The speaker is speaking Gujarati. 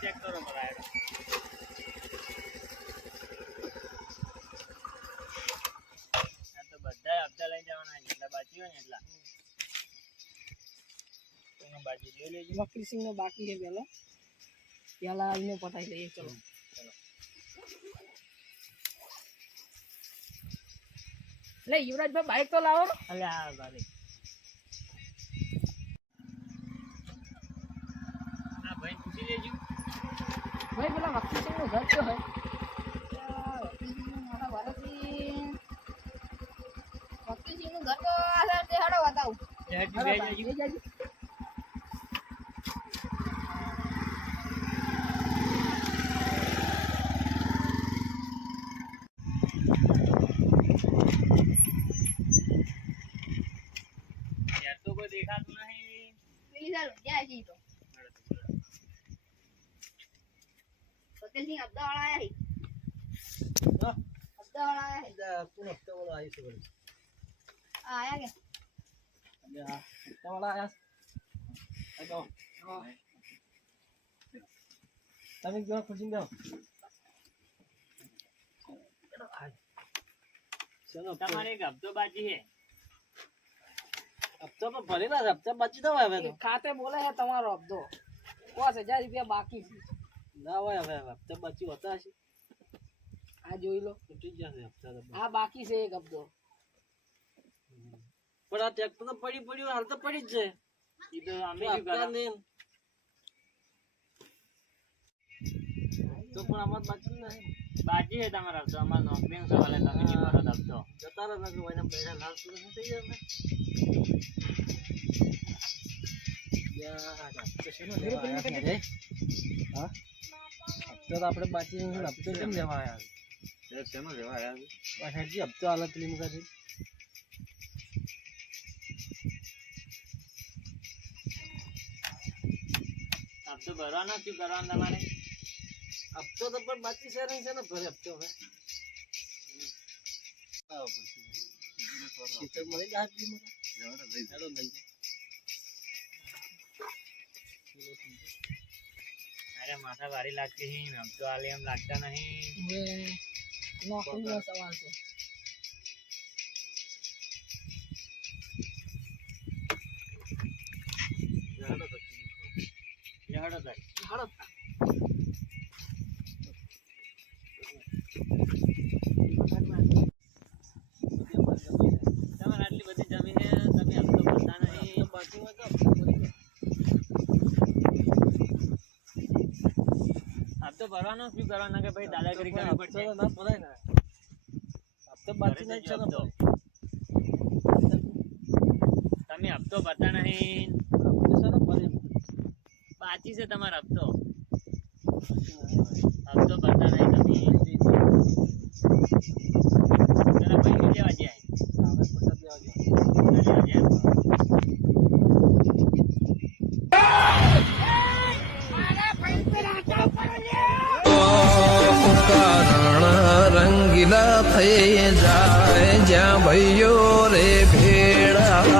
ચેક કરો બરાબર આ તો બધા હપ્તા લઈ જવાના જેટલા બાકી હોય ને એટલા તો બાકી જોઈ લેજો વકીલ સિંહ નો બાકી છે પેલા આવીને પતાવી લઈએ ચલો લે યુવરાજભાઈ બાઈક તો લાવો ને અલે આ ભાઈ આ ભાઈ પૂછી લેજો ભાઈ પેલા વકીલ સિંહ નું ઘર કયો હે વકીલ સિંહ નું ઘર તો આ સાઈડ હાડો બતાવું બે જજો દેખાતું નહીં પેલી ચાલો જાય જી તો વકીલ સિંહ હપ્તા વાળા આયા હપ્તા વાળા આયા કોણ હપ્તા વાળો આવી છે આયા કે હપ્તા વાળા આવ્યા તમે જો ખુશી દો ચલો તમારે એક હપ્તો બાકી છે હપ્તા પણ ભરેલા છે હપ્તા બચી દવા હવે તો ખાતે બોલે છે તમારો હપ્તો 5000 રૂપિયા બાકી છે ના હોય હવે હપ્તા બચી હોતા હશે આ જોઈ લો તૂટી જશે હપ્તા તો આ બાકી છે એક હપ્તો પણ આ ટ્રેક્ટર તો પડ્યું હાલ તો પડી જ છે એ તો અમે હપ્તા ને તો પણ અમાર બાકી નહીં બાકી છે તમારા હપ્તો અમારા નોકરીનો સવાલ તમે નહીં ભરો હપ્તો જતા રહે કે ભાઈ બેઠા લાલ સુર નહીં થઈ જાય હપ્તો તો આપણે બાકી હપ્તો કેમ લેવા આવ્યા શેનો લેવા આવ્યા હજી હપ્તો હાલત લીમ કરી હપ્તો ભરવાનો શું કરવાનું તમારે હપ્તો તો પણ બાકી છે નહીં છે ને ભરે હપ્તો હવે શીતળ મળી જાય અરે માથા ભારી લાગતી છે ને હપ્તો હાલે એમ લાગતા નહીં હવે નોકરીનો સવાલ છે હડો તારી હાડો તમારે આટલી બધી જમીન છે તમે હપ્તો ભરતા નહીં બાકી હોય તો હપ્તો ભરવાનો શું કરવાનો કે ભાઈ દાદાગીરી કરવી પડશે ના ભરાય ને હપ્તો બાકી નહીં છે ને હપ્તો. તમે હપ્તો ભરતા નહીં બાકી છે તમારો હપ્તો હપ્તો ભરતા નહીં તમે જરા પૈસા લેવા જાય કારણ રંગીલા થઈ જાય જ્યાં ભાઈઓ